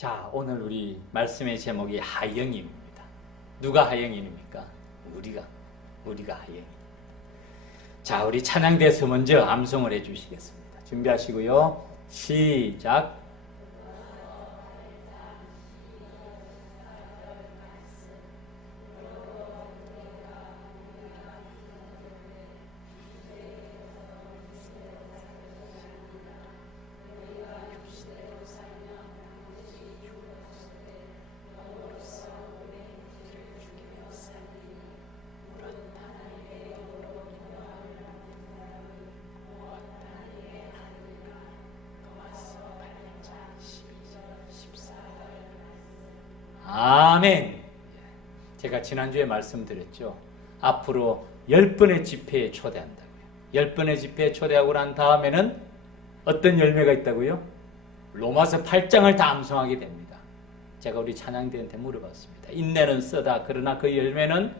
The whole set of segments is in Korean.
자, 오늘 우리 말씀의 제목이 하영임입니다. 누가 하영임입니까? 우리가 하영임. 자, 우리 찬양대에서 먼저 암송을 해주시겠습니다. 준비하시고요. 시작. 아멘. 제가 지난주에 말씀드렸죠. 앞으로 10번의 집회에 초대한다고요. 10번의 집회에 초대하고 난 다음에는 어떤 열매가 있다고요? 로마서 8장을 다 암송하게 됩니다. 제가 우리 찬양대한테 물어봤습니다. 인내는 쓰다 그러나 그 열매는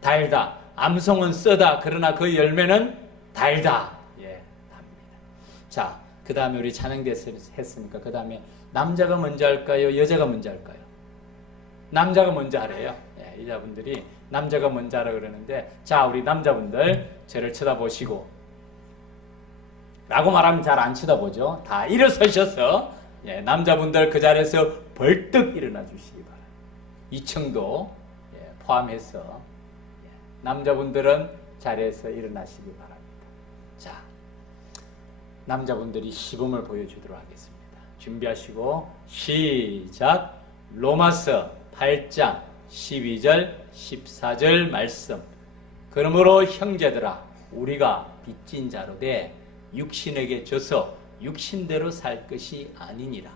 달다. 암송은 쓰다 그러나 그 열매는 달다. 예, 답니다. 자, 그 다음에 우리 찬양대 했으니까 그 다음에 남자가 먼저 할까요? 여자가 먼저 할까요? 남자가 먼저 하래요. 예, 여자분들이 남자가 먼저 하라 그러는데, 자, 우리 남자분들 저를 쳐다보시고 라고 말하면 잘 안 쳐다보죠. 다 일어서셔서 남자분들 그 자리에서 벌떡 일어나 주시기 바랍니다. 2층도 포함해서 남자분들은 자리에서 일어나시기 바랍니다. 자, 남자분들이 시범을 보여주도록 하겠습니다. 준비하시고 시작. 로마서 8장 12절 14절 말씀. 그러므로 형제들아 우리가 빚진 자로 돼 육신에게 져서 육신대로 살 것이 아니니라.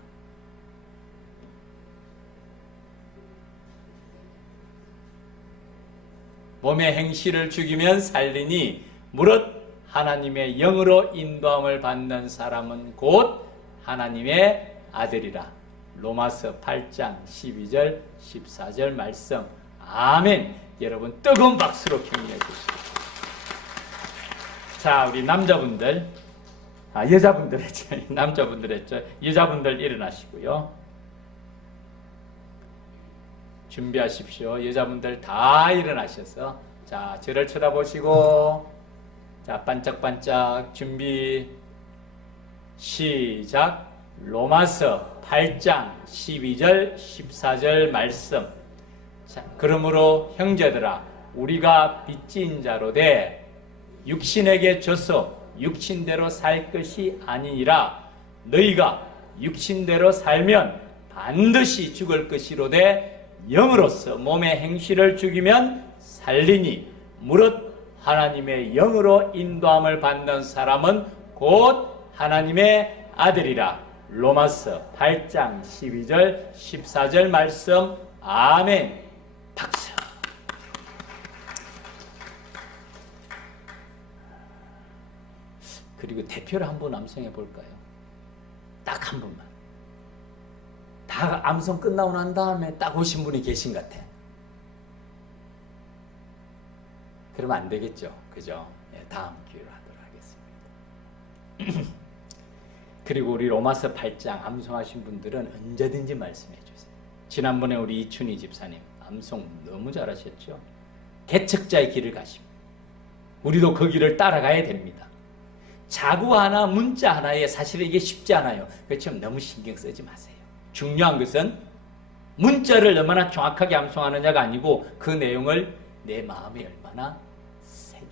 몸의 행실을 죽이면 살리니 무릇 하나님의 영으로 인도함을 받는 사람은 곧 하나님의 아들이라. 로마서 8장 12절 14절 말씀. 아멘. 여러분 뜨거운 박수로 격려해 주시죠. 자, 우리 남자분들, 여자분들 했죠. 남자분들 했죠. 여자분들 일어나시고요. 준비하십시오. 여자분들 다 일어나셔서, 자, 저를 쳐다보시고, 자, 반짝반짝 준비 시작. 로마서 8장 12절 14절 말씀. 자, 그러므로 형제들아 우리가 빚진 자로 돼 육신에게 져서 육신대로 살 것이 아니니라. 너희가 육신대로 살면 반드시 죽을 것이로되 영으로서 몸의 행실을 죽이면 살리니 무릇 하나님의 영으로 인도함을 받는 사람은 곧 하나님의 아들이라. 로마서 8장 12절 14절 말씀. 아멘. 박수. 그리고 대표를 한번 암송해 볼까요? 딱 한 번만. 다 암송 끝나고 난 다음에 딱 오신 분이 계신 것 같아. 그러면 안 되겠죠. 그죠? 네, 다음 기회로 하도록 하겠습니다. 그리고 우리 로마서 8장 암송하신 분들은 언제든지 말씀해 주세요. 지난번에 우리 이춘희 집사님 암송 너무 잘하셨죠? 개척자의 길을 가십니다. 우리도 그 길을 따라가야 됩니다. 자구 하나 문자 하나에 사실 이게 쉽지 않아요. 그렇지만 너무 신경 쓰지 마세요. 중요한 것은 문자를 얼마나 정확하게 암송하느냐가 아니고 그 내용을 내 마음에 얼마나 새겨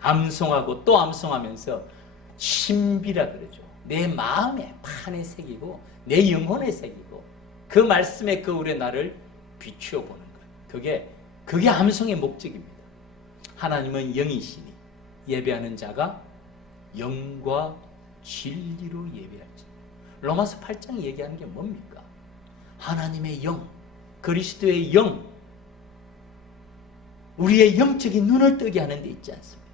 암송하고 또 암송하면서 신비라 그러죠. 내 마음에 판에 새기고 내 영혼에 새기고 그 말씀에 거울에 나를 비추어 보는 거예요. 그게 암송의 목적입니다. 하나님은 영이시니 예배하는 자가 영과 진리로 예배할지. 로마서 8장이 얘기하는 게 뭡니까? 하나님의 영, 그리스도의 영, 우리의 영적인 눈을 뜨게 하는 데 있지 않습니까?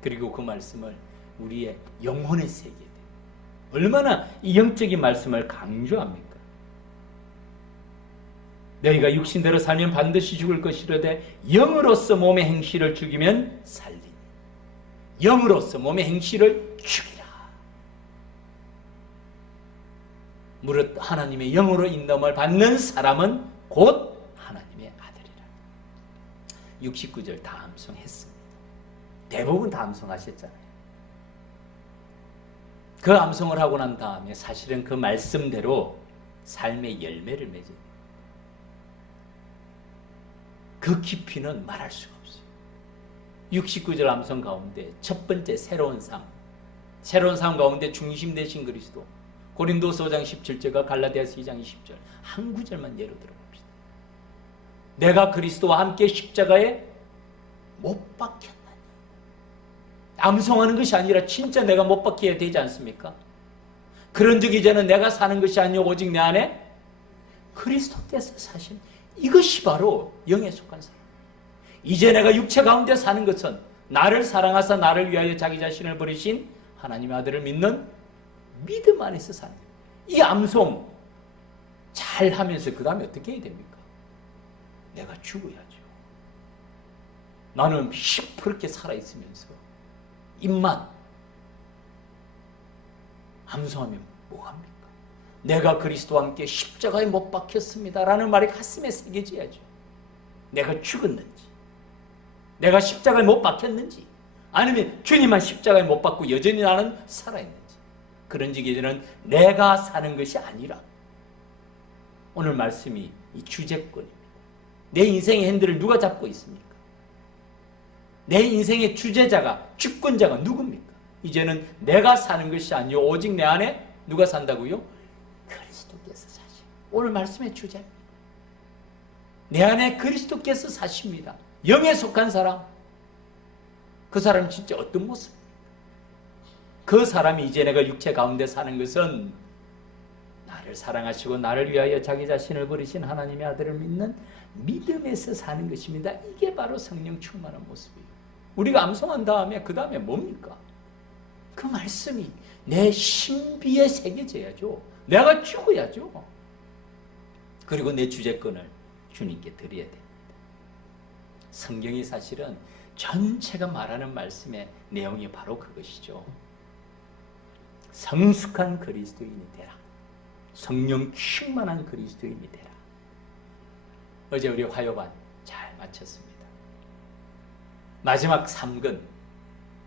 그리고 그 말씀을 우리의 영혼에 새겨야 돼요. 얼마나 이 영적인 말씀을 강조합니까? 너희가 육신대로 살면 반드시 죽을 것이로되 영으로서 몸의 행실을 죽이면 살리니. 영으로서 몸의 행실을 죽이라. 무릇 하나님의 영으로 인도함을 받는 사람은 곧 하나님의 아들이라. 69절 다 암송했습니다. 대부분 다 암송하셨잖아요. 그 암송을 하고 난 다음에 사실은 그 말씀대로 삶의 열매를 맺어요. 그 깊이는 말할 수가 없어요. 69절 암송 가운데 첫 번째 새로운 삶 가운데 중심 되신 그리스도, 고린도서 5장 17절과 갈라디아서 2장 20절 한 구절만 예로 들어봅시다. 내가 그리스도와 함께 십자가에 못 박혔나니. 암송하는 것이 아니라 진짜 내가 못 박혀야 되지 않습니까? 그런즉 이제는 내가 사는 것이 아니요 오직 내 안에 그리스도께서 사신, 이것이 바로 영에 속한 사람. 이제 내가 육체 가운데 사는 것은 나를 사랑하사 나를 위하여 자기 자신을 버리신 하나님의 아들을 믿는 믿음 안에서 사는 거예요. 이 암송 잘 하면서 그 다음에 어떻게 해야 됩니까? 내가 죽어야죠. 나는 시퍼렇게 살아있으면서 입만 암송하면 뭐합니까? 내가 그리스도와 함께 십자가에 못 박혔습니다 라는 말이 가슴에 새겨져야죠. 내가 죽었는지, 내가 십자가에 못 박혔는지, 아니면 주님만 십자가에 못 박고 여전히 나는 살아있는지. 그런즉 이제는 내가 사는 것이 아니라, 오늘 말씀이 이 주제권입니다. 내 인생의 핸들을 누가 잡고 있습니까? 내 인생의 주제자가, 주권자가 누굽니까? 이제는 내가 사는 것이 아니요 오직 내 안에 누가 산다고요? 그리스도께서 사십니다. 오늘 말씀의 주제입니다. 내 안에 그리스도께서 사십니다. 영에 속한 사람, 그 사람은 진짜 어떤 모습입니까? 그 사람이 이제 내가 육체 가운데 사는 것은 나를 사랑하시고 나를 위하여 자기 자신을 버리신 하나님의 아들을 믿는 믿음에서 사는 것입니다. 이게 바로 성령 충만한 모습이에요. 우리가 암송한 다음에 그 다음에 뭡니까? 그 말씀이 내 신비에 새겨져야죠. 내가 죽어야죠. 그리고 내 주제권을 주님께 드려야 됩니다. 성경이 사실은 전체가 말하는 말씀의 내용이 바로 그것이죠. 성숙한 그리스도인이 되라. 성령 충만한 그리스도인이 되라. 어제 우리 화요반 잘 마쳤습니다. 마지막 3근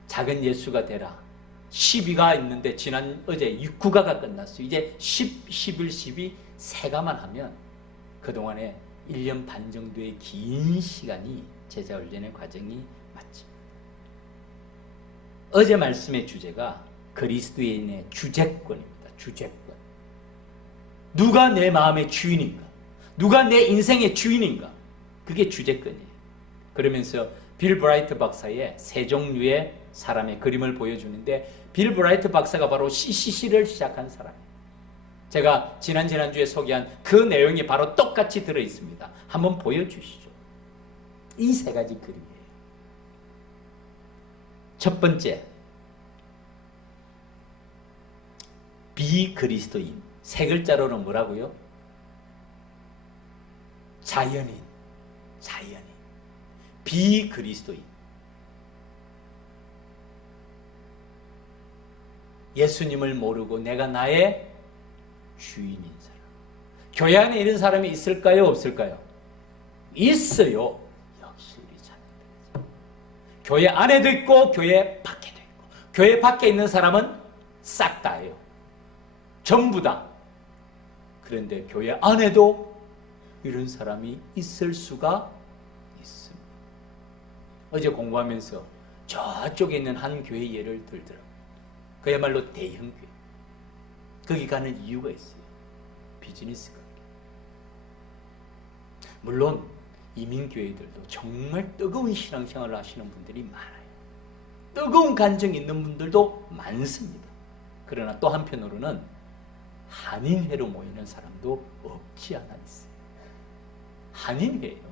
작은 예수가 되라. 12가 있는데 어제 9가가 끝났어요. 이제 10, 11, 12 3가만 하면 그동안에 1년 반 정도의 긴 시간이 제자훈련의 과정이 맞습니다. 어제 말씀의 주제가 그리스도인의 주제권입니다. 주제권. 누가 내 마음의 주인인가? 누가 내 인생의 주인인가? 그게 주제권이에요. 그러면서 빌 브라이트 박사의 세 종류의 사람의 그림을 보여주는데, 빌 브라이트 박사가 바로 CCC를 시작한 사람이에요. 제가 지난주에 소개한 그 내용이 바로 똑같이 들어있습니다. 한번 보여주시죠. 이 세 가지 그림이에요. 첫 번째, 비그리스도인. 세 글자로는 뭐라고요? 자연인. 비그리스도인. 예수님을 모르고 내가 나의 주인인 사람. 교회 안에 이런 사람이 있을까요? 없을까요? 있어요. 역시 우리 자녀들. 교회 안에도 있고 교회 밖에도 있고. 교회 밖에 있는 사람은 싹 다예요. 전부 다. 그런데 교회 안에도 이런 사람이 있을 수가 있습니다. 어제 공부하면서 저쪽에 있는 한 교회 예를 들더라고요. 그야말로 대형 교회. 거기 가는 이유가 있어요. 비즈니스 관계. 물론 이민교회들도 정말 뜨거운 신앙생활을 하시는 분들이 많아요. 뜨거운 간정이 있는 분들도 많습니다. 그러나 또 한편으로는 한인회로 모이는 사람도 없지 않아 있어요. 한인회예요.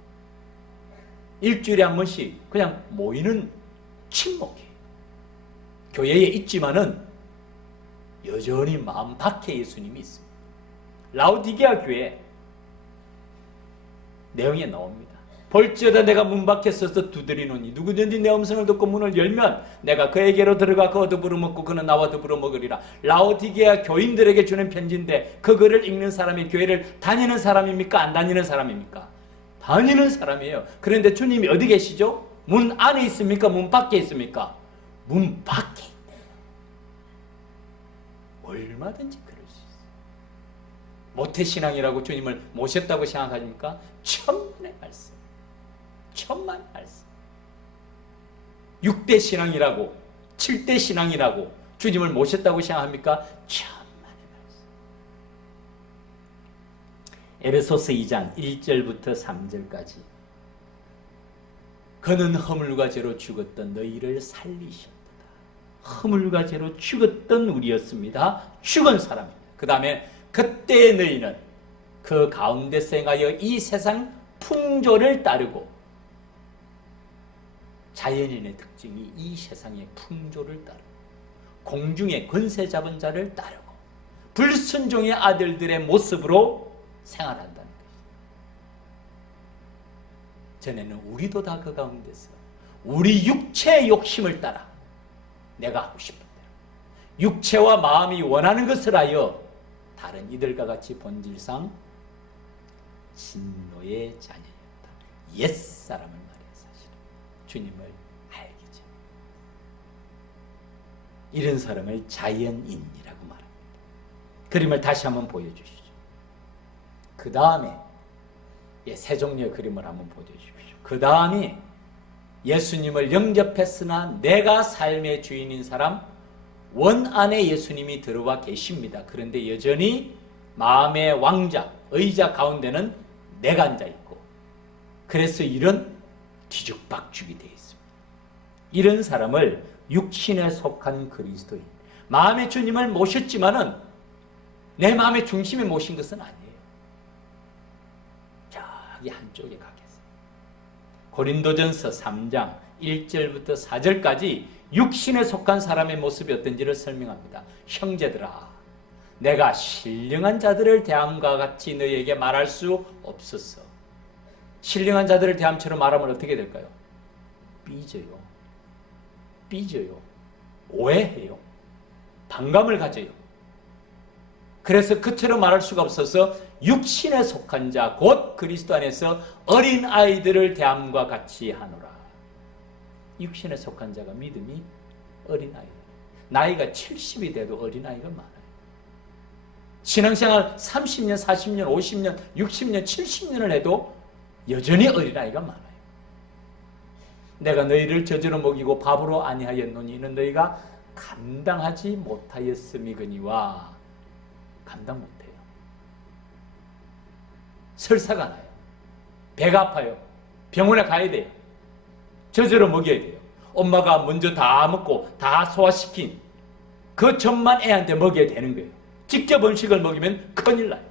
일주일에 한 번씩 그냥 모이는 친목회예요. 교회에 있지만은 여전히 마음 밖에 예수님이 있습니다. 라오디게아 교회 내용에 나옵니다. 볼지어다 내가 문 밖에 서서 두드리노니 누구든지 내 음성을 듣고 문을 열면 내가 그에게로 들어가 그와 더불어 먹고 그는 나와 더불어 먹으리라. 라오디게아 교인들에게 주는 편지인데 그 글을 읽는 사람이 교회를 다니는 사람입니까? 안 다니는 사람입니까? 다니는 사람이에요. 그런데 주님이 어디 계시죠? 문 안에 있습니까? 문 밖에 있습니까? 문 밖에 있대요. 얼마든지 그럴 수 있어요. 모태신앙이라고 주님을 모셨다고 생각하십니까? 천만의 말씀. 천만의 말씀. 6대 신앙이라고 7대 신앙이라고 주님을 모셨다고 생각합니까? 천만의 말씀. 에베소서 2장 1절부터 3절까지 그는 허물과 죄로 죽었던 너희를 살리셨도다. 허물과 죄로 죽었던 우리였습니다. 죽은 사람입니다. 그 다음에 그때의 너희는 그 가운데서 행하여 이 세상 풍조를 따르고, 자연인의 특징이 이 세상의 풍조를 따르고 공중의 권세 잡은 자를 따르고 불순종의 아들들의 모습으로 생활한다는 것입니다. 전에는 우리도 다 그 가운데서 우리 육체의 욕심을 따라 내가 하고 싶은 대로 육체와 마음이 원하는 것을 하여 다른 이들과 같이 본질상 진노의 자녀였다. 옛사람을 말해요. 사실은 주님을 알기 전에 이런 사람을 자연인이라고 말합니다. 그림을 다시 한번 보여주시죠. 그 다음에 세 종류의 그림을 한번 보여주십시오. 그 다음이 예수님을 영접했으나 내가 삶의 주인인 사람, 원 안에 예수님이 들어와 계십니다. 그런데 여전히 마음의 왕자, 의자 가운데는 내가 앉아있고, 그래서 이런 뒤죽박죽이 되어 있습니다. 이런 사람을 육신에 속한 그리스도인, 마음의 주님을 모셨지만은 내 마음의 중심에 모신 것은 아니에요. 저기 한쪽에 가겠습니다. 고린도전서 3장 1절부터 4절까지 육신에 속한 사람의 모습이 어떤지를 설명합니다. 형제들아, 내가 신령한 자들을 대함과 같이 너희에게 말할 수 없었어. 신령한 자들을 대함처럼 말하면 어떻게 될까요? 삐져요. 오해해요. 반감을 가져요. 그래서 그처럼 말할 수가 없어서 육신에 속한 자, 곧 그리스도 안에서 어린 아이들을 대함과 같이 하노라. 육신에 속한 자가 믿음이 어린 아이들. 나이가 70이 돼도 어린 아이가 많아요. 신앙생활 30년, 40년, 50년, 60년, 70년을 해도 여전히 어린 아이가 많아요. 내가 너희를 젖으로 먹이고 밥으로 아니하였노니 이는 너희가 감당하지 못하였음이거니와. 감당 못해요. 설사가 나요. 배가 아파요. 병원에 가야 돼요. 젖으로 먹여야 돼요. 엄마가 먼저 다 먹고 다 소화시킨 그 젖만 애한테 먹여야 되는 거예요. 직접 음식을 먹이면 큰일 나요.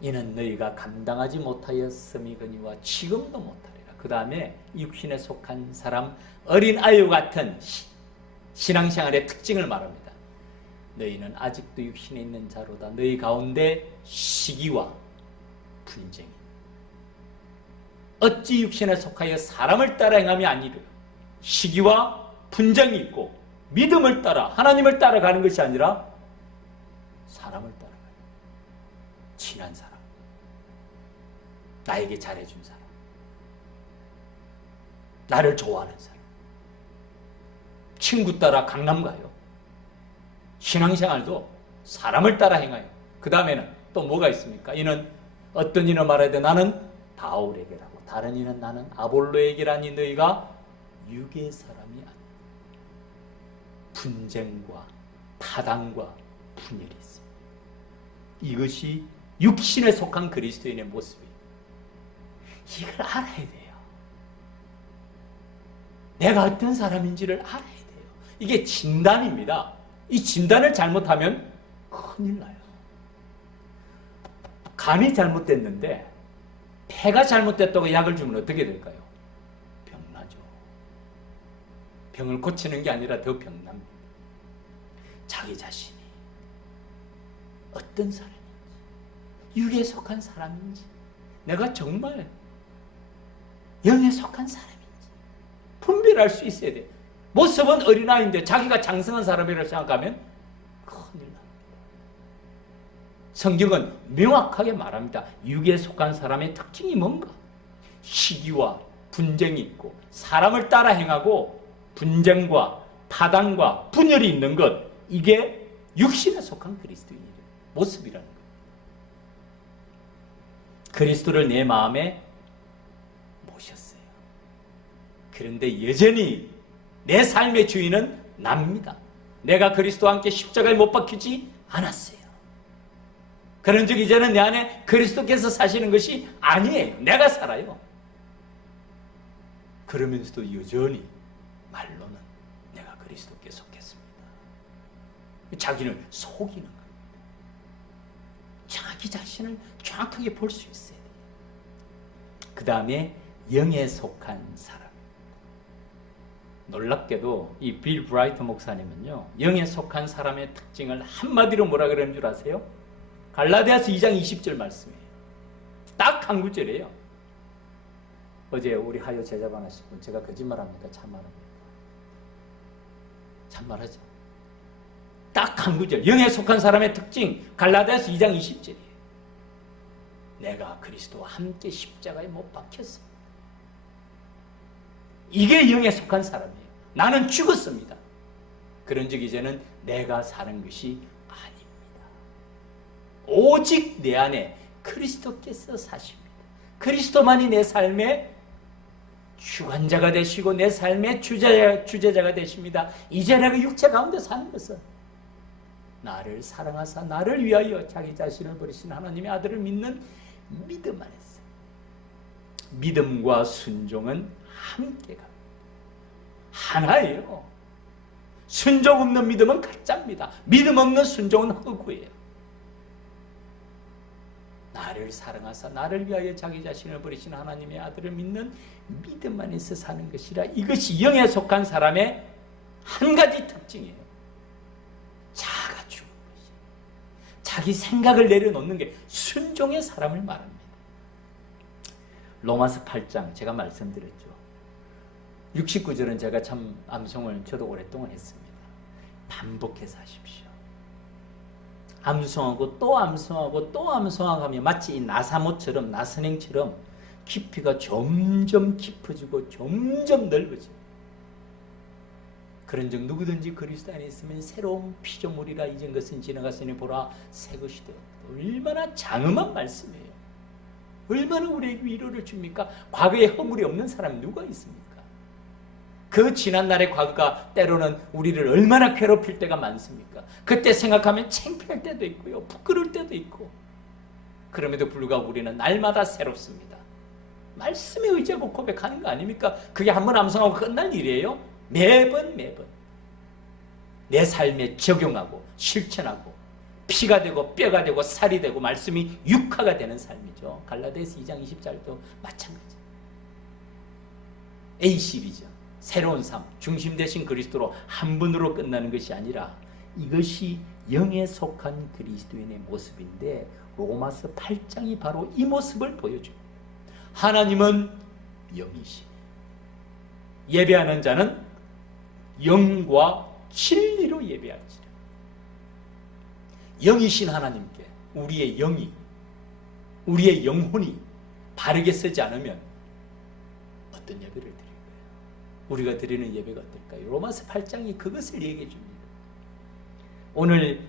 이는 너희가 감당하지 못하였음이거니와 지금도 못하리라. 그 다음에 육신에 속한 사람, 어린 아이와 같은 신앙생활의 특징을 말합니다. 너희는 아직도 육신에 있는 자로다. 너희 가운데 시기와 분쟁이 어찌 육신에 속하여 사람을 따라 행함이 아니래요. 시기와 분쟁이 있고 믿음을 따라 하나님을 따라가는 것이 아니라 사람을 따라가요. 친한 사람, 나에게 잘해준 사람, 나를 좋아하는 사람, 친구 따라 강남 가요. 신앙생활도 사람을 따라 행해요. 그 다음에는 또 뭐가 있습니까? 이는 어떤 이는 말하되 나는 바울에게라고, 다른 이는 나는 아볼로에게라니 너희가 육의 사람이 아니라. 분쟁과 타당과 분열이 있습니다. 이것이 육신에 속한 그리스도인의 모습이에요. 이걸 알아야 돼요. 내가 어떤 사람인지를 알아야 돼요. 이게 진단입니다. 이 진단을 잘못하면 큰일 나요. 간이 잘못됐는데 폐가 잘못됐다고 약을 주면 어떻게 될까요? 병나죠. 병을 고치는 게 아니라 더 병납니다. 자기 자신이 어떤 사람인지, 육에 속한 사람인지, 내가 정말 영에 속한 사람인지 분별할 수 있어야 돼. 모습은 어린아이인데 자기가 장성한 사람이라고 생각하면 큰일 납니다. 성경은 명확하게 말합니다. 육에 속한 사람의 특징이 뭔가? 시기와 분쟁이 있고 사람을 따라 행하고 분쟁과 파당과 분열이 있는 것, 이게 육신에 속한 그리스도인의 모습이라는 거예요. 그리스도를 내 마음에 모셨어요. 그런데 여전히 내 삶의 주인은 납니다. 내가 그리스도와 함께 십자가에 못 박히지 않았어요. 그런즉 이제는 내 안에 그리스도께서 사시는 것이 아니에요. 내가 살아요. 그러면서도 여전히 말로는 내가 그리스도께 속했습니다. 자기를 속이는 겁니다. 자기 자신을 정확하게 볼 수 있어야 돼요. 그 다음에 영에 속한 사람. 놀랍게도 이 빌 브라이트 목사님은요, 영에 속한 사람의 특징을 한마디로 뭐라 그러는 줄 아세요? 갈라디아서 2장 20절 말씀이에요. 딱 한 구절이에요. 어제 우리 하여 제자반 하신 분, 제가 거짓말합니까? 참말합니까? 참말하죠. 딱 한 구절. 영에 속한 사람의 특징, 갈라디아서 2장 20절이에요. 내가 그리스도와 함께 십자가에 못 박혔어. 이게 영에 속한 사람이에요. 나는 죽었습니다. 그런즉 이제는 내가 사는 것이 아닙니다. 오직 내 안에 그리스도께서 사십니다. 그리스도만이 내 삶의 주관자가 되시고 내 삶의 주제자가 되십니다. 이제 내가 육체 가운데 사는 것은 나를 사랑하사 나를 위하여 자기 자신을 버리신 하나님의 아들을 믿는 믿음 안에서. 믿음과 순종은 함께 갑니다. 하나예요. 순종 없는 믿음은 가짜입니다. 믿음 없는 순종은 허구예요. 나를 사랑하사 나를 위하여 자기 자신을 버리신 하나님의 아들을 믿는 믿음 안에서 사는 것이라. 이것이 영에 속한 사람의 한 가지 특징이에요. 자아가 죽은 것이. 자기 생각을 내려놓는 게 순종의 사람을 말합니다. 로마서 8장 제가 말씀드렸죠. 69절은 제가 참 암송을 저도 오랫동안 했습니다. 반복해서 하십시오. 암송하고 또 암송하고 또 암송하고 하며 마치 이 나사못처럼 나선행처럼 깊이가 점점 깊어지고 점점 넓어져요. 그런즉 누구든지 그리스도 안에 있으면 새로운 피조물이라. 이전 것은 지나갔으니 보라 새 것이 되었다. 얼마나 장엄한 말씀이에요. 얼마나 우리에게 위로를 줍니까? 과거에 허물이 없는 사람이 누가 있습니까? 그 지난날의 과거가 때로는 우리를 얼마나 괴롭힐 때가 많습니까? 그때 생각하면 창피할 때도 있고요, 부끄러울 때도 있고. 그럼에도 불구하고 우리는 날마다 새롭습니다. 말씀에 의지하고 고백하는 거 아닙니까? 그게 한번 암송하고 끝날 일이에요. 매번 내 삶에 적용하고 실천하고 피가 되고 뼈가 되고 살이 되고 말씀이 육화가 되는 삶이죠. 갈라디아서 2장 20절도 마찬가지. A 시리즈. 새로운 삶, 중심 되신 그리스도로 한 분으로 끝나는 것이 아니라 이것이 영에 속한 그리스도인의 모습인데 로마서 8장이 바로 이 모습을 보여줍니다. 하나님은 영이시니 예배하는 자는 영과 진리로 예배할지라. 영이신 하나님께 우리의 영이, 우리의 영혼이 바르게 서지 않으면 어떤 예배를 드릴까요? 우리가 드리는 예배가 어떨까요? 로마서 8장이 그것을 얘기해 줍니다. 오늘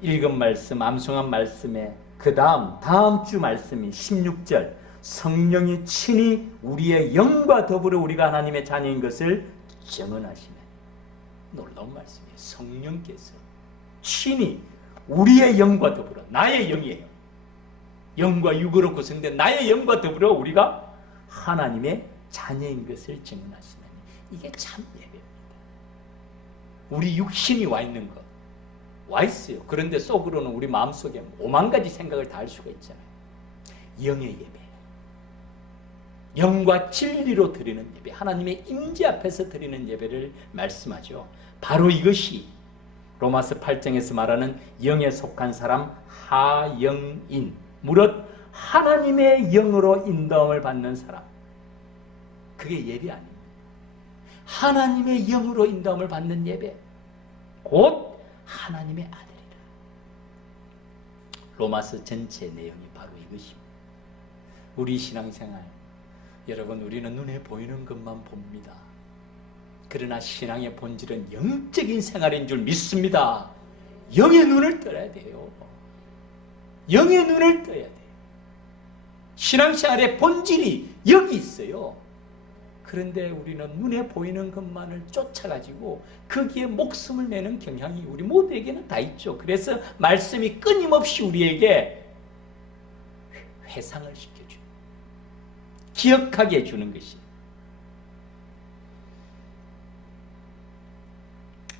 읽은 말씀, 암송한 말씀에 그 다음 주 말씀이 16절, 성령이 친히 우리의 영과 더불어 우리가 하나님의 자녀인 것을 증언하시네. 놀라운 말씀이에요. 성령께서 친히 우리의 영과 더불어, 나의 영이에요. 영과 육으로 구성된 나의 영과 더불어 우리가 하나님의 자녀인 것을 증언하시네. 이게 참 예배입니다. 우리 육신이 와 있는 것, 와 있어요. 그런데 속으로는 우리 마음속에 5만 가지 생각을 다 할 수가 있잖아요. 영의 예배, 영과 진리로 드리는 예배, 하나님의 임재 앞에서 드리는 예배를 말씀하죠. 바로 이것이 로마서 8장에서 말하는 영에 속한 사람 하영인, 무릇 하나님의 영으로 인도함을 받는 사람. 그게 예배 아닙니다. 하나님의 영으로 인도함을 받는 예배, 곧 하나님의 아들이라. 로마서 전체 내용이 바로 이것입니다. 우리 신앙생활, 여러분, 우리는 눈에 보이는 것만 봅니다. 그러나 신앙의 본질은 영적인 생활인 줄 믿습니다. 영의 눈을 떠야 돼요. 영의 눈을 떠야 돼요. 신앙생활의 본질이 여기 있어요. 그런데 우리는 눈에 보이는 것만을 쫓아가지고 거기에 목숨을 내는 경향이 우리 모두에게는 다 있죠. 그래서 말씀이 끊임없이 우리에게 회상을 시켜줍니다. 기억하게 해주는 것이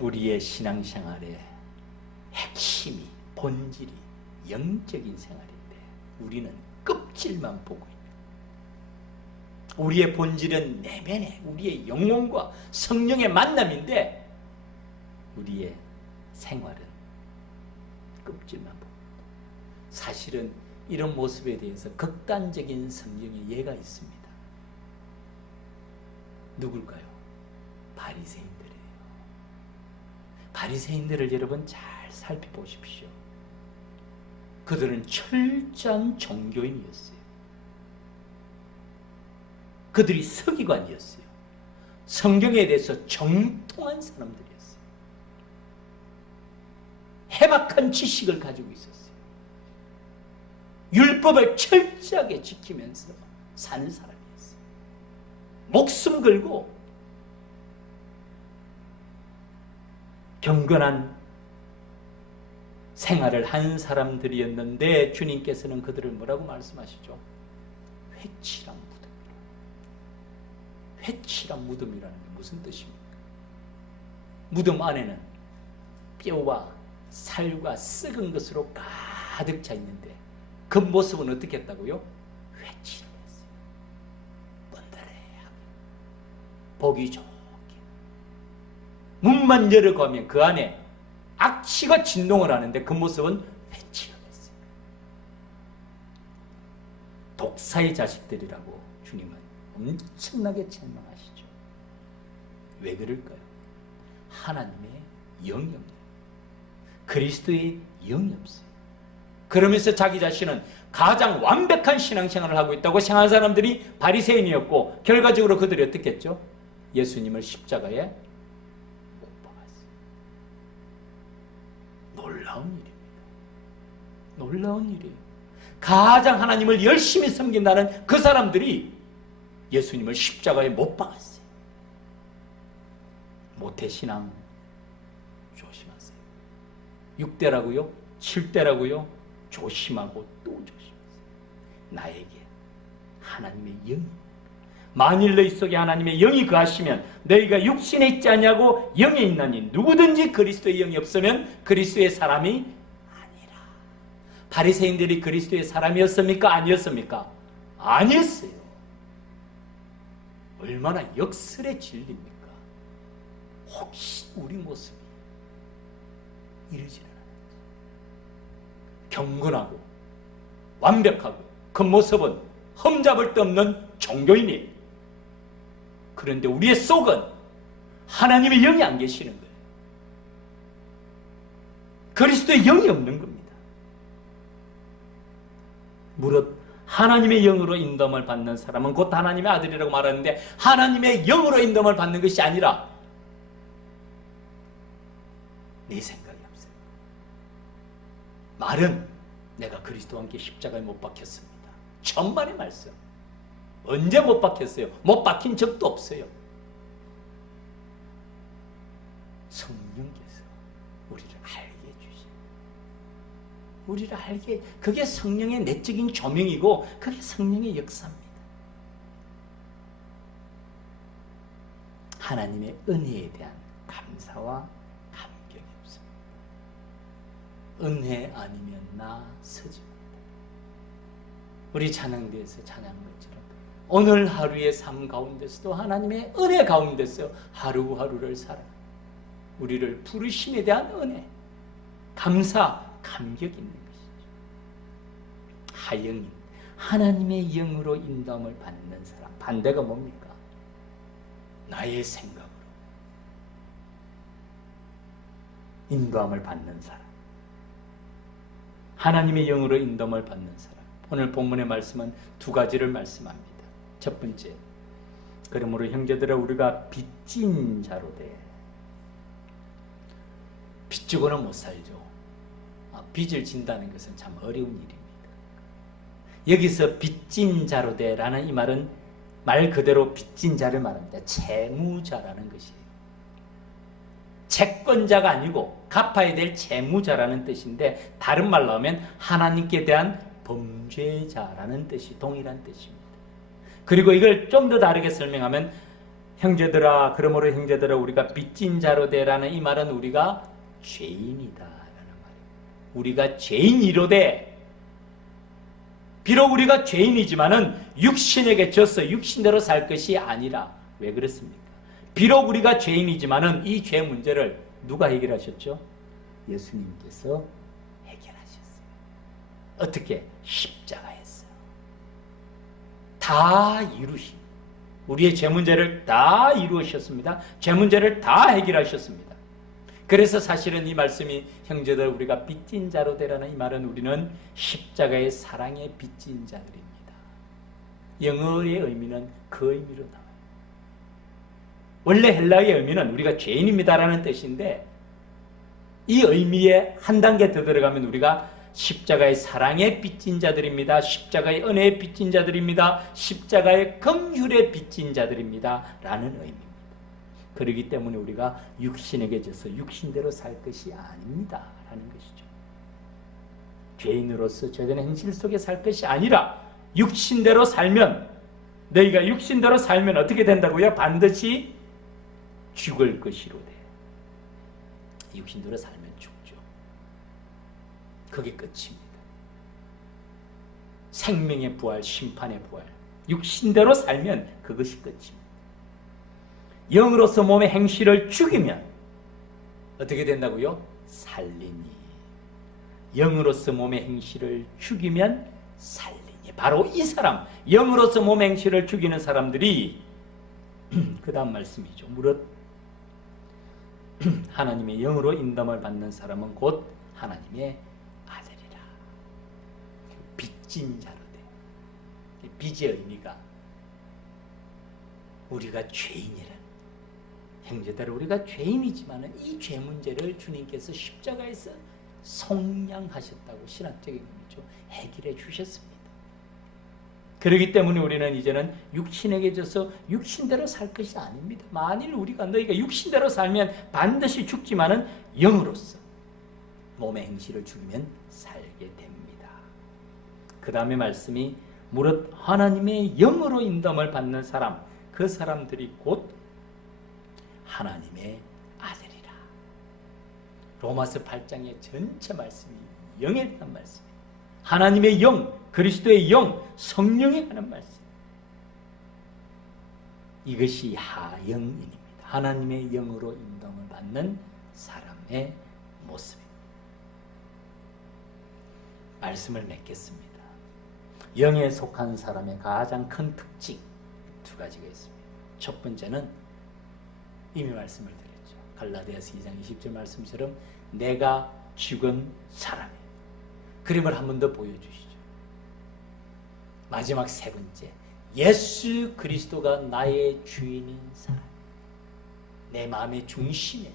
우리의 신앙생활의 핵심이, 본질이 영적인 생활인데 우리는 껍질만 보고 있는, 우리의 본질은 내면에 우리의 영혼과 성령의 만남인데 우리의 생활은 껍질만 보고 있다. 사실은 이런 모습에 대해서 극단적인 성경의 예가 있습니다. 누굴까요? 바리새인들이에요. 바리새인들을 여러분 잘 살펴보십시오. 그들은 철저한 종교인이었어요. 그들이 서기관이었어요. 성경에 대해서 정통한 사람들이었어요. 해박한 지식을 가지고 있었어요. 율법을 철저하게 지키면서 사는 사람이었어요. 목숨 걸고 경건한 생활을 한 사람들이었는데 주님께서는 그들을 뭐라고 말씀하시죠? 회칠한 무덤이라. 회칠한 무덤이라는 게 무슨 뜻입니까? 무덤 안에는 뼈와 살과 썩은 것으로 가득 차 있는데 그 모습은 어떻게 했다고요? 회칠했어요. 번들해하게, 보기 좋게. 문만 열어가면 그 안에 악취가 진동을 하는데 그 모습은 회칠했어요. 독사의 자식들이라고 주님은 엄청나게 책망하시죠. 왜 그럴까요? 하나님의 영이 없네요. 그리스도의 영이 없어요. 그러면서 자기 자신은 가장 완벽한 신앙생활을 하고 있다고 생각한 사람들이 바리새인이었고 결과적으로 그들이 어떻게 했죠? 예수님을 십자가에 못 박았어요. 놀라운 일입니다. 놀라운 일이에요. 가장 하나님을 열심히 섬긴다는 그 사람들이 예수님을 십자가에 못 박았어요. 모태신앙 조심하세요. 6대라고요? 7대라고요? 조심하고 또 조심하세요. 나에게 하나님의 영이, 만일 너희 속에 하나님의 영이 거하시면 너희가 육신에 있지 않냐고 영에 있나니 누구든지 그리스도의 영이 없으면 그리스도의 사람이 아니라. 바리새인들이 그리스도의 사람이었습니까? 아니었습니까? 아니었어요. 얼마나 역설의 진리입니까? 혹시 우리 모습이 이러지 않아요? 경건하고 완벽하고 그 모습은 흠잡을 데 없는 종교인이에요. 그런데 우리의 속은 하나님의 영이 안 계시는 거예요. 그리스도의 영이 없는 겁니다. 무릇 하나님의 영으로 인도함을 받는 사람은 곧 하나님의 아들이라고 말하는데 하나님의 영으로 인도함을 받는 것이 아니라 내 생각이 없어요. 말은 내가 그리스도와 함께 십자가에 못 박혔습니다. 천만의 말씀. 언제 못 박혔어요? 못 박힌 적도 없어요. 성령께서 우리를 알게 해주시. 우리를 알게, 그게 성령의 내적인 조명이고 그게 성령의 역사입니다. 하나님의 은혜에 대한 감사와 감격이 없습니다. 은혜 아니면 나 서지 못한다. 우리 찬양대에서 찬양한 것처럼 오늘 하루의 삶 가운데서도 하나님의 은혜 가운데서 하루하루를 살아 우리를 부르심에 대한 은혜, 감사, 감격이 있는 것이죠. 하영인, 하나님의 영으로 인도함을 받는 사람. 반대가 뭡니까? 나의 생각으로 인도함을 받는 사람. 하나님의 영으로 인도함을 받는 사람. 오늘 본문의 말씀은 두 가지를 말씀합니다. 첫 번째, 그러므로 형제들아 우리가 빚진 자로 돼. 빚지고는 못 살죠. 빚을 진다는 것은 참 어려운 일입니다. 여기서 빚진 자로 돼라는 이 말은 말 그대로 빚진 자를 말합니다. 채무자라는 것이에요. 채권자가 아니고 갚아야 될 채무자라는 뜻인데, 다른 말로 하면 하나님께 대한 범죄자라는 뜻이 동일한 뜻입니다. 그리고 이걸 좀 더 다르게 설명하면, 형제들아 그러므로 형제들아 우리가 빚진 자로 되라는 이 말은 우리가 죄인이다 라는 말이에요. 우리가 죄인이로되, 비록 우리가 죄인이지만은 육신에게 져서 육신대로 살 것이 아니라. 왜 그렇습니까? 비록 우리가 죄인이지만은 이 죄 문제를 누가 해결하셨죠? 예수님께서 해결하셨어요. 어떻게? 십자가에서 다 이루신, 우리의 죄 문제를 다 이루셨습니다. 죄 문제를 다 해결하셨습니다. 그래서 사실은 이 말씀이 형제들 우리가 빚진 자로 되라는 이 말은 우리는 십자가의 사랑의 빚진 자들입니다. 영어의 의미는 그 의미로 나와요. 원래 헬라어의 의미는 우리가 죄인입니다라는 뜻인데, 이 의미에 한 단계 더 들어가면 우리가 십자가의 사랑의 빚진 자들입니다. 십자가의 은혜의 빚진 자들입니다. 십자가의 긍휼의 빚진 자들입니다 라는 의미입니다. 그렇기 때문에 우리가 육신에게 져서 육신대로 살 것이 아닙니다 라는 것이죠. 죄인으로서 죄된 행실 속에 살 것이 아니라 육신대로 살면, 너희가 육신대로 살면 어떻게 된다고요? 반드시 죽을 것이로되. 육신대로 살면 죽죠. 그게 끝입니다. 생명의 부활, 심판의 부활. 육신대로 살면 그것이 끝입니다. 영으로서 몸의 행실을 죽이면 어떻게 된다고요? 살리니. 영으로서 몸의 행실을 죽이면 살리니. 바로 이 사람, 영으로서 몸의 행실을 죽이는 사람들이 그 다음 말씀이죠. 무릇 하나님의 영으로 인도함을 받는 사람은 곧 하나님의 아들이라. 빚진 자로 돼. 빚의 의미가 우리가 죄인이라는, 형제들 우리가 죄인이지만 이 죄 문제를 주님께서 십자가에서 속량하셨다고 신학적인 의미죠. 해결해 주셨습니다. 그렇기 때문에 우리는 이제는 육신에게 져서 육신대로 살 것이 아닙니다. 만일 우리가 너희가 육신대로 살면 반드시 죽지만은 영으로서 몸의 행실을 죽이면 살게 됩니다. 그 다음에 말씀이 무릇 하나님의 영으로 인도함을 받는 사람, 그 사람들이 곧 하나님의 아들이라. 로마서 8장의 전체 말씀이 영에 대한 말씀이에요. 하나님의 영, 그리스도의 영, 성령에 관한 말씀. 이것이 하영인입니다. 하나님의 영으로 인도함을 받는 사람의 모습입니다. 말씀을 맺겠습니다. 영에 속한 사람의 가장 큰 특징 두 가지가 있습니다. 첫 번째는 이미 말씀을 드렸죠. 갈라디아서 2장 20절 말씀처럼 내가 죽은 사람이에요. 그림을 한 번 더 보여주시죠. 마지막 세 번째, 예수 그리스도가 나의 주인인 사람. 내 마음의 중심에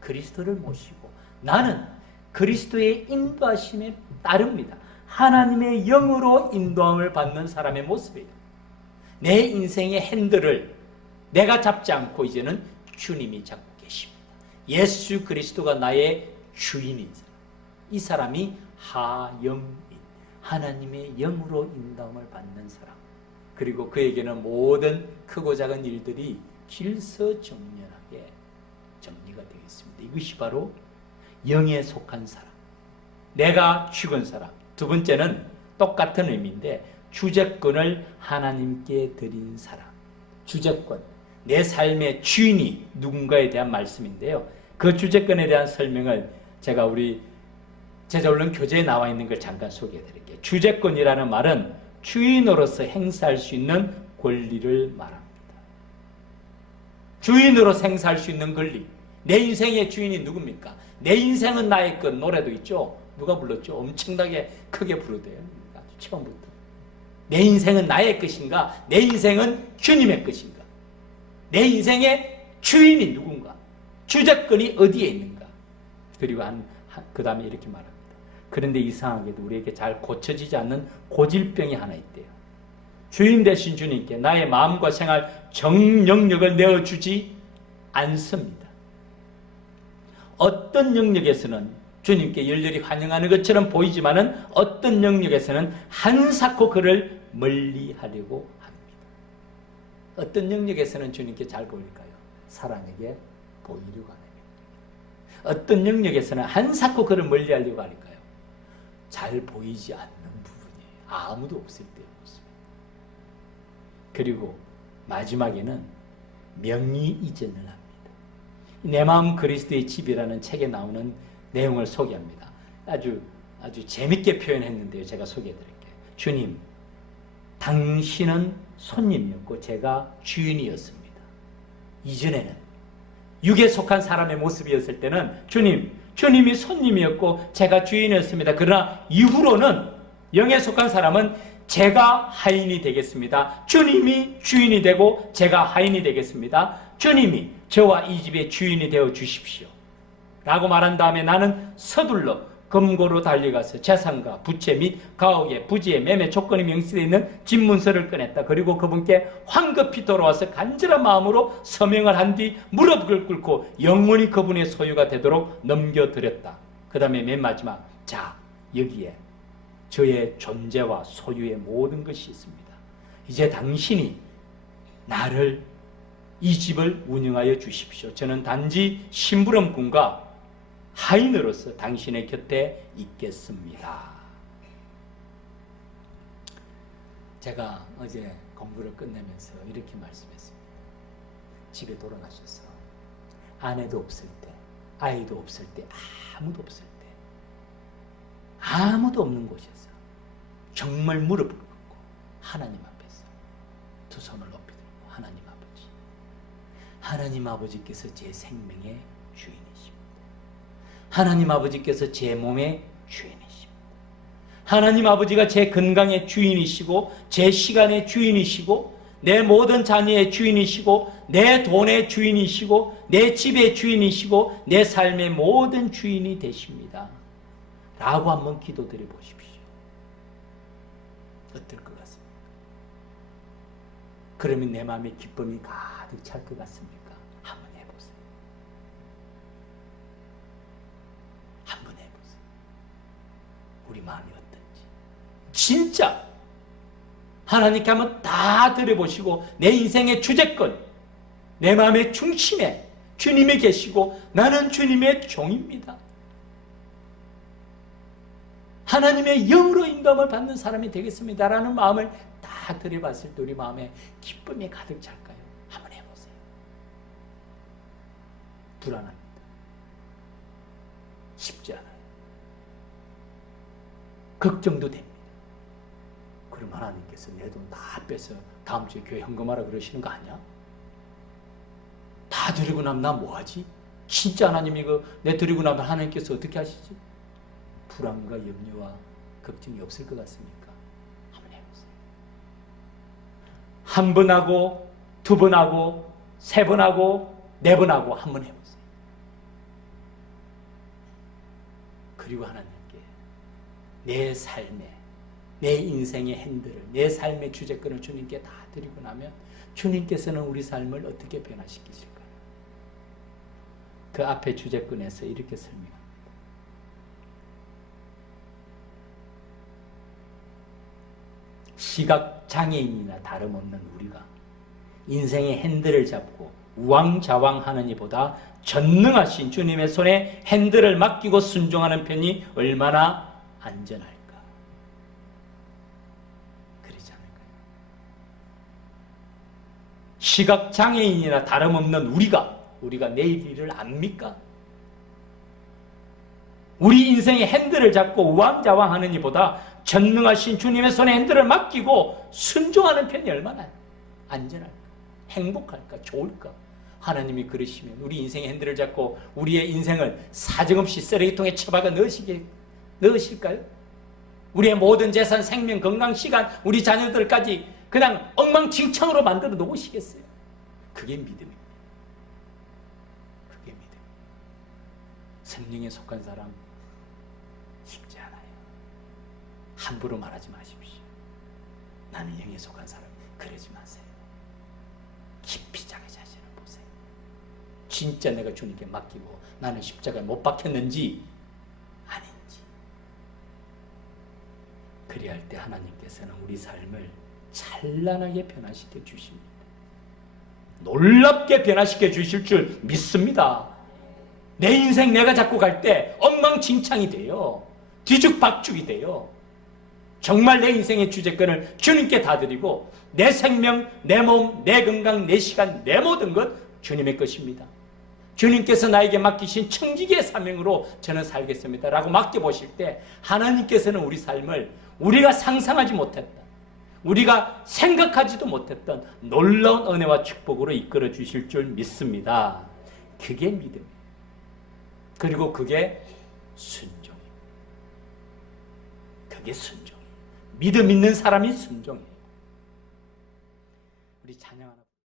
그리스도를 모시고 나는 그리스도의 인도하심에 따릅니다. 하나님의 영으로 인도함을 받는 사람의 모습이에요. 내 인생의 핸들을 내가 잡지 않고 이제는 주님이 잡고 계십니다. 예수 그리스도가 나의 주인인 사람. 이 사람이 하영인, 하나님의 영으로 인도함을 받는 사람. 그리고 그에게는 모든 크고 작은 일들이 질서정연하게 정리가 되어 있습니다. 이것이 바로 영에 속한 사람, 내가 죽은 사람. 두 번째는 똑같은 의미인데 주재권을 하나님께 드린 사람. 주재권, 내 삶의 주인이 누군가에 대한 말씀인데요, 그 주재권에 대한 설명을 제가 우리 제자 훈련 교재에 나와 있는 걸 잠깐 소개해 드릴게요. 주재권이라는 말은 주인으로서 행사할 수 있는 권리를 말합니다. 주인으로서 행사할 수 있는 권리. 내 인생의 주인이 누굽니까? 내 인생은 나의 것. 노래도 있죠. 누가 불렀죠? 엄청나게 크게 부르대요. 아주 처음부터. 내 인생은 나의 것인가? 내 인생은 주님의 것인가? 내 인생의 주인이 누군가? 주재권이 어디에 있는가? 그리고 그 다음에 이렇게 말합니다. 그런데 이상하게도 우리에게 잘 고쳐지지 않는 고질병이 하나 있대요. 주인 되신 주님께 나의 마음과 생활 정영역을 내어주지 않습니다. 어떤 영역에서는 주님께 열렬히 환영하는 것처럼 보이지만은 어떤 영역에서는 한사코 그를 멀리하려고 합니다. 어떤 영역에서는 주님께 잘 보일까요? 사람에게 보이려고 하는 영역. 어떤 영역에서는 한사코 그를 멀리하려고 할까요? 잘 보이지 않는 부분이에요. 아무도 없을 때 모습. 그리고 마지막에는 명의 이전을 합니다. 내 마음 그리스도의 집이라는 책에 나오는 내용을 소개합니다. 아주 재밌게 표현했는데요. 제가 소개해드릴게요. 주님, 당신은 손님이었고 제가 주인이었습니다. 이전에는 육에 속한 사람의 모습이었을 때는 주님이 손님이었고 제가 주인이었습니다. 그러나 이후로는 영에 속한 사람은 제가 하인이 되겠습니다. 주님이 주인이 되고 제가 하인이 되겠습니다. 주님이 저와 이 집의 주인이 되어 주십시오. 라고 말한 다음에 나는 서둘러 금고로 달려가서 재산과 부채 및 가옥의 부지의 매매 조건이 명시되어 있는 집문서를 꺼냈다. 그리고 그분께 황급히 돌아와서 간절한 마음으로 서명을 한 뒤 무릎을 꿇고 영원히 그분의 소유가 되도록 넘겨드렸다. 그 다음에 맨 마지막, 자, 여기에 저의 존재와 소유의 모든 것이 있습니다. 이제 당신이 이 집을 운영하여 주십시오. 저는 단지 심부름꾼과 하인으로서 당신의 곁에 있겠습니다. 제가 어제 공부를 끝내면서 이렇게 말씀했습니다. 집에 돌아가셔서 아내도 없을 때, 아이도 없을 때, 아무도 없을 때, 아무도 없는 곳에서 정말 무릎을 꿇고 하나님 앞에서 두 손을 높이 들고 하나님 아버지께서 제 생명의 주인이십니다. 하나님 아버지께서 제 몸의 주인이십니다. 하나님 아버지가 제 건강의 주인이시고 제 시간의 주인이시고 내 모든 자녀의 주인이시고 내 돈의 주인이시고 내 집의 주인이시고 내 삶의 모든 주인이 되십니다. 라고 한번 기도드려 보십시오. 어떨 것 같습니까? 그러면 내 마음에 기쁨이 가득 찰 것 같습니까? 한번 해보세요. 한번 해보세요. 우리 마음이 어떤지. 진짜 하나님께 한번 다 들어보시고 내 인생의 주재권, 내 마음의 중심에 주님이 계시고 나는 주님의 종입니다. 하나님의 영으로 인도함을 받는 사람이 되겠습니다라는 마음을 다 들여봤을 때 우리 마음에 기쁨이 가득 찰까요? 한번 해보세요. 불안합니다. 쉽지 않아요. 걱정도 됩니다. 그럼 하나님께서 내 돈 다 뺏어 다음 주에 교회 헌금하라 그러시는 거 아니야? 다 드리고 나면 나 뭐하지? 진짜 하나님이 내 드리고 나면 하나님께서 어떻게 하시지? 불안과 염려와 걱정이 없을 것 같습니까? 한번 해보세요. 한 번 하고, 두 번 하고, 세 번 하고, 네 번 하고, 한번 해보세요. 그리고 하나님께 내 삶에, 내 인생의 핸들을, 내 삶의 주재권을 주님께 다 드리고 나면 주님께서는 우리 삶을 어떻게 변화시키실까요? 그 앞에 주재권에서 이렇게 설명합니다. 시각장애인이나 다름없는 우리가 인생의 핸들을 잡고 우왕좌왕하는 이보다 전능하신 주님의 손에 핸들을 맡기고 순종하는 편이 얼마나 안전할까? 그러지 않을까요? 시각장애인이나 다름없는 우리가 내일 일을 압니까? 우리 인생의 핸들을 잡고 우왕좌왕하는 이보다 전능하신 주님의 손에 핸들을 맡기고 순종하는 편이 얼마나 안전할까, 행복할까, 좋을까. 하나님이 그러시면 우리 인생의 핸들을 잡고 우리의 인생을 사정없이 쓰레기통에 처박아 넣으실까요? 우리의 모든 재산, 생명, 건강, 시간, 우리 자녀들까지 그냥 엉망진창으로 만들어 놓으시겠어요? 그게 믿음입니다. 그게 믿음. 성령에 속한 사람 쉽지 않아요. 함부로 말하지 마십시오. 나는 영에 속한 사람, 그러지 마세요. 깊이 자기 자신을 보세요. 진짜 내가 주님께 맡기고 나는 십자가에 못 박혔는지 아닌지. 그리할 때 하나님께서는 우리 삶을 찬란하게 변화시켜 주십니다. 놀랍게 변화시켜 주실 줄 믿습니다. 내 인생 내가 잡고 갈 때 엉망진창이 돼요. 뒤죽박죽이 돼요. 정말 내 인생의 주재권을 주님께 다 드리고 내 생명, 내 몸, 내 건강, 내 시간, 내 모든 것 주님의 것입니다. 주님께서 나에게 맡기신 청지기의 사명으로 저는 살겠습니다 라고 맡겨보실 때 하나님께서는 우리 삶을 우리가 상상하지 못했던, 우리가 생각하지도 못했던 놀라운 은혜와 축복으로 이끌어 주실 줄 믿습니다. 그게 믿음이에요. 그리고 그게 순종이에요. 그게 순종이에요. 믿음 있는 사람이 순종이에요. 우리 찬양하는